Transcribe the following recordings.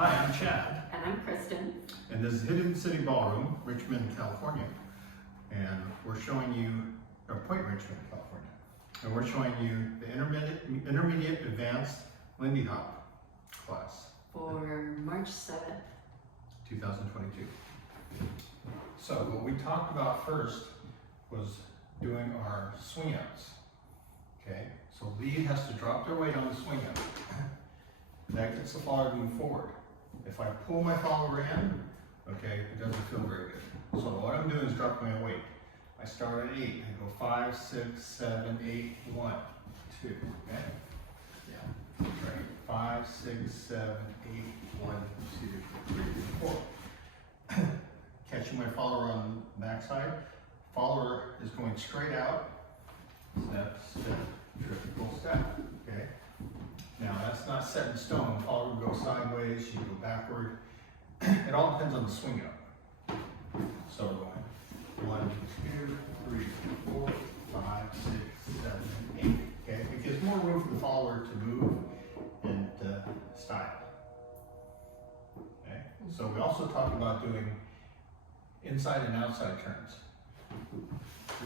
Hi, I'm Chad. And I'm Kristen. And this is Hidden City Ballroom, Richmond, California. And we're showing you, or Point Richmond, California. And we're showing you the intermediate advanced Lindy Hop class. For March 7th. 2022. So what we talked about first was doing our swing outs. Okay, so lead has to drop their weight on the swing out. That gets the follower to move forward. If I pull my follower in, okay, it doesn't feel very good. So what I'm doing is dropping my weight. I start at 8, I go 5, 6, 7, 8, 1, 2, okay? Yeah, right. 5, 6, 7, 8, 1, 2, 3, 4. Catching my follower on the backside. Follower is going straight out. Step, step, triple step, okay? Now that's not set in stone. Follower will go sideways, you go backward. It all depends on the swing up. So we're going 1, 2, 3, 4, 5, 6, 7, 8. Okay, it gives more room for the follower to move and style. Okay, so we also talked about doing inside and outside turns.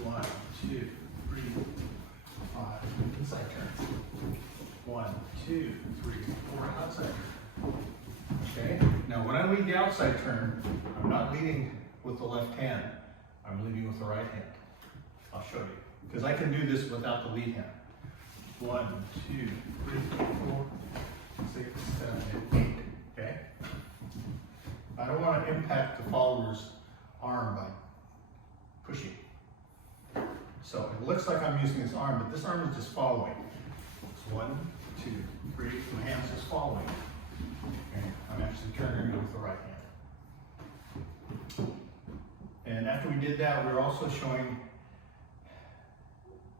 1, 2, 3, 5 inside turns. 1, 2, 3, 4 outside turn. Okay, now when I lead the outside turn, I'm not leading with the left hand, I'm leading with the right hand. I'll show you, because I can do this without the lead hand. 1, 2, 3, 4, 6, 7, 8, okay? I don't want to impact the follower's arm by pushing. So it looks like I'm using this arm, but this arm is just following. It's 1, 2, 3, my hand's just following. Okay. I'm actually turning with the right hand. And after we did that, we were also showing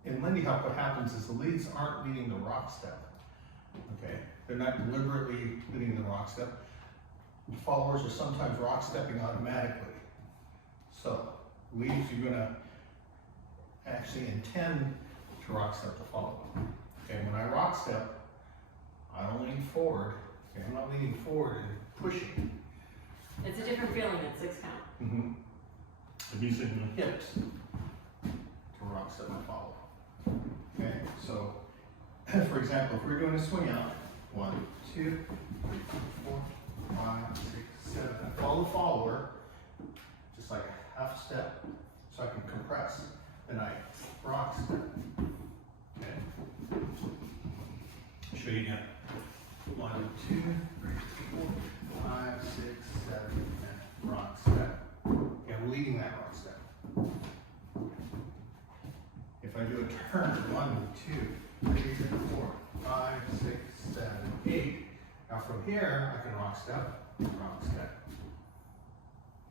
in Lindy Hop what happens is the leads aren't leading the rock step. Okay, they're not deliberately leading the rock step. The followers are sometimes rock stepping automatically. So leads, you're going to actually intend to rock step the follower. Okay, when I rock step, I don't lean forward. Okay, I'm not leaning forward and pushing. It's a different feeling at 6 count. I'm using the hips to rock step my follower. Okay, so for example, if we're doing a swing out, 1, 2, 3, 4, 5, 6, 7. I follow the follower, just like a half step, so I can compress. Then I rock step. Okay. I'll show you again. 1, 2, 3, 4, 5, 6, 7, and rock step. Okay, I'm leading that rock step. If I do a turn, 1, 2, 3, 4, 5, 6, 7, 8. Now from here, I can rock step.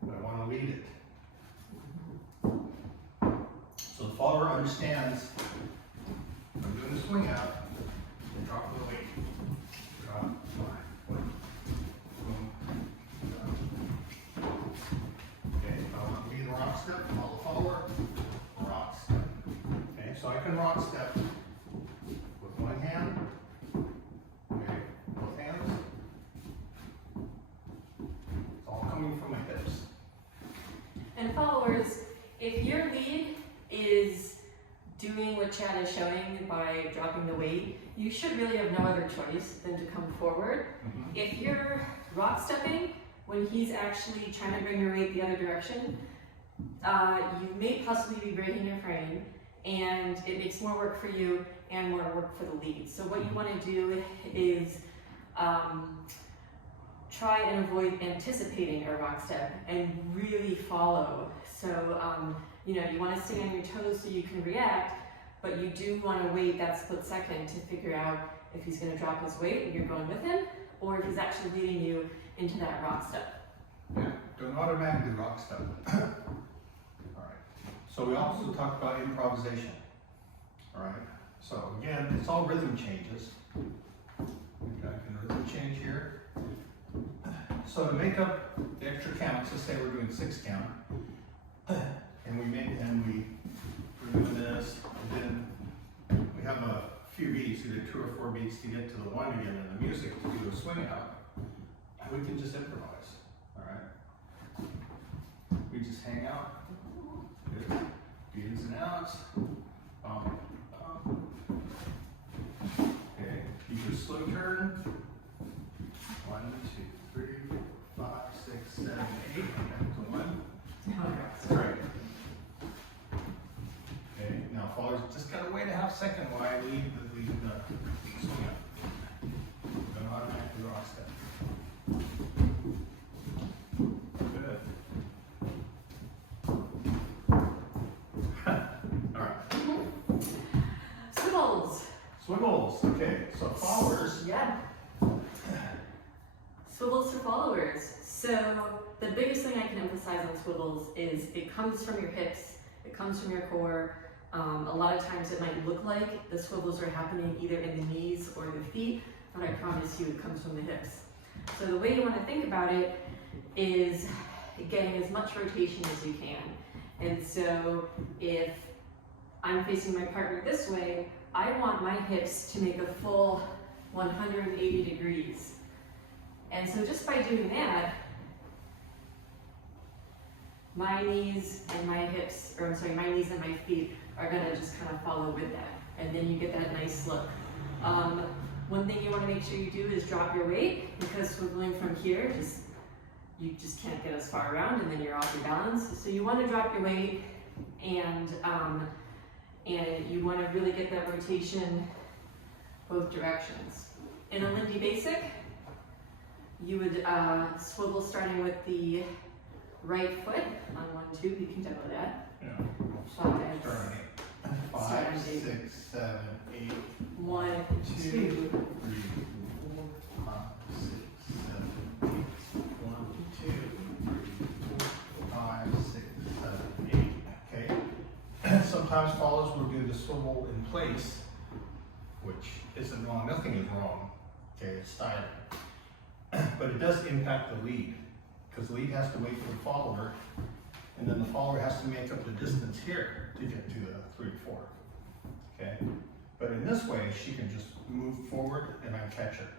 But I want to lead it. So the follower understands I'm doing the swing out and drop the weight. Drop, 5, 1, boom, drop. Okay, if I want to lead the rock step, follow the follower, rock step. Okay, so I can rock step with one hand. Okay, both hands. It's all coming from my hips. And followers, if your lead is doing what Chad is showing by dropping the weight, you should really have no other choice than to come forward. If you're rock stepping, when he's actually trying to bring your weight the other direction, you may possibly be breaking your frame, and it makes more work for you and more work for the lead. So what you want to do is try and avoid anticipating a rock step and really follow. So you know, you want to stay on your toes so you can react, but you do want to wait that split second to figure out if he's going to drop his weight and you're going with him, or if he's actually leading you into that rock step. Yeah, don't automatically rock step. All right. So we also talked about improvisation. All right. So again, it's all rhythm changes. I can rhythm change here. So to make up the extra counts, let's say we're doing 6 count, and we're doing this, and then we have a few beats, either 2 or 4 beats to get to the 1 again in the music to do a swing out. we can just improvise, all right? We just hang out, good, the ins and outs, bump, bump. Okay, you do a slow turn. 1, 2, 3, 4, 5, 6, 7, 8, back to 1. Right. Okay, now followers just gotta wait a half second while I lead the swing up. Don't automatically rock step. Good. Alright. Swivels. Swivels. Okay, so followers. Yeah. Swivels for followers. So the biggest thing I can emphasize on swivels is it comes from your hips, it comes from your core. A lot of times it might look like the swivels are happening either in the knees or the feet, but I promise you it comes from the hips. So the way you want to think about it is getting as much rotation as you can. And so if I'm facing my partner this way, I want my hips to make a full 180 degrees. And so just by doing that, my knees and my hips, or I'm sorry, my knees and my feet are gonna just kind of follow with that. And then you get that nice look. One thing you wanna make sure you do is drop your weight, because swiveling from here, you just can't get as far around and then you're off your balance. So you wanna drop your weight and you wanna really get that rotation both directions. In a Lindy Basic, you would swivel starting with the right foot on 1, 2, you can demo that. Yeah. 5, Start on 8. 5, 6, 7, 8. 1, 2, 3, 4, 5, 6, 7, 8. 1, 2, 3, 4, 5, 6, 7, 8. Okay. Sometimes followers will do the swivel in place, which isn't wrong. Nothing is wrong. Okay, it's styling. But it does impact the lead, because the lead has to wait for the follower, and then the follower has to make up the distance here to get to the 3 to 4. Okay? But in this way, she can just move forward and I catch her.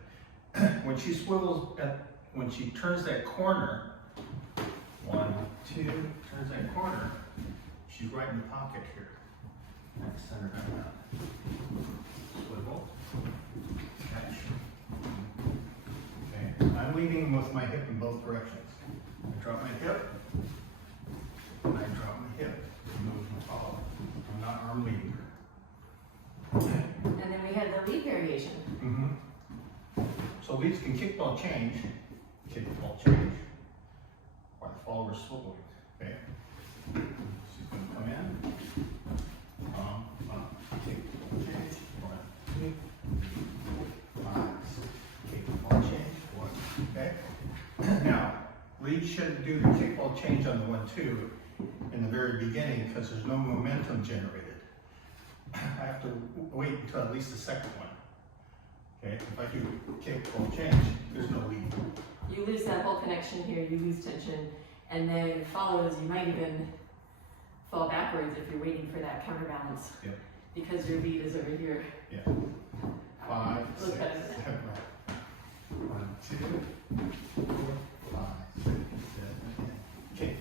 When she swivels, when she turns that corner, 1, 2, turns that corner, she's right in the pocket here. Next center back down. Swivel, catch. Okay, I'm leading with my hip in both directions. I drop my hip, and I drop my hip, and move and follow. I'm not arm leading her. Okay. and then we have the lead variation. So leads can kickball change, while the follower's swiveling. Okay? She's going to come in, kickball change, 1, 2, 3, 4, 5, 6, kickball change, 1. Okay? Now, lead shouldn't do the kickball change on the 1, 2 in the very beginning because there's no momentum generated. I have to wait until at least the second one. Okay, if I do kickball change, there's no lead. You lose that whole connection here, you lose tension, and then follows, you might even fall backwards if you're waiting for that counterbalance. Yep. Because your lead is over here. Yeah. 5, Look 6, 7, better than that. 1, 2, 4, 5, 6, 7, 8. Kick,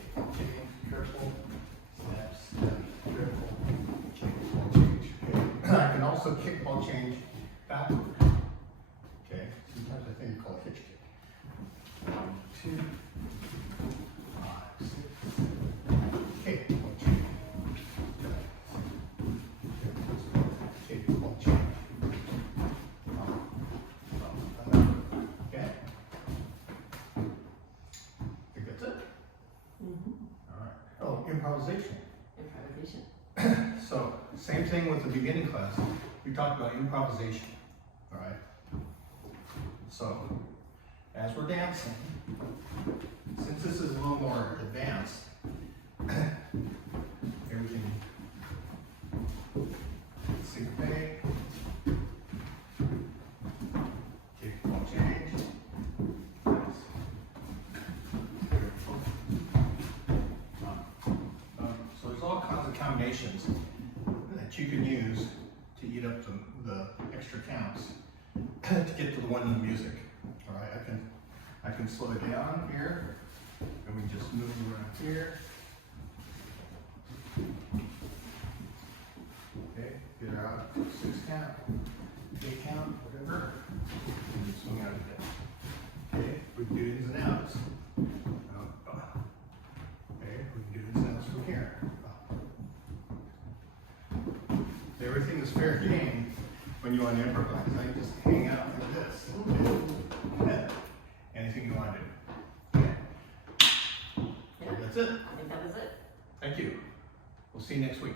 careful. Steps, careful. Kickball change. Okay. I can also kickball change backward. Okay. Sometimes I think you call it hitch kick. 1, 2, 5, 6, 7. Kickball change. Kickball change. Okay. Think that's it? All right. Oh, improvisation. Improvisation. So, same thing with the beginning class. We talked about improvisation, all right? So, as we're dancing, since this is a little more advanced, here we can syncopate, kickball change, so there's all kinds of combinations that you can use to eat up the extra counts to get to the one in the music. All right, I can can slow it down here, and we just move around here. Okay, get her out, 6 count, 8 count, whatever, and just swing out again. Okay, we can do ins and outs. Okay, we can do ins and outs from here. Everything is fair game when you want to improvise. Now you just hang out like this. Okay. Anything you want to do. Okay. Yeah. So that's it. I think that was it. Thank you. We'll see you next week.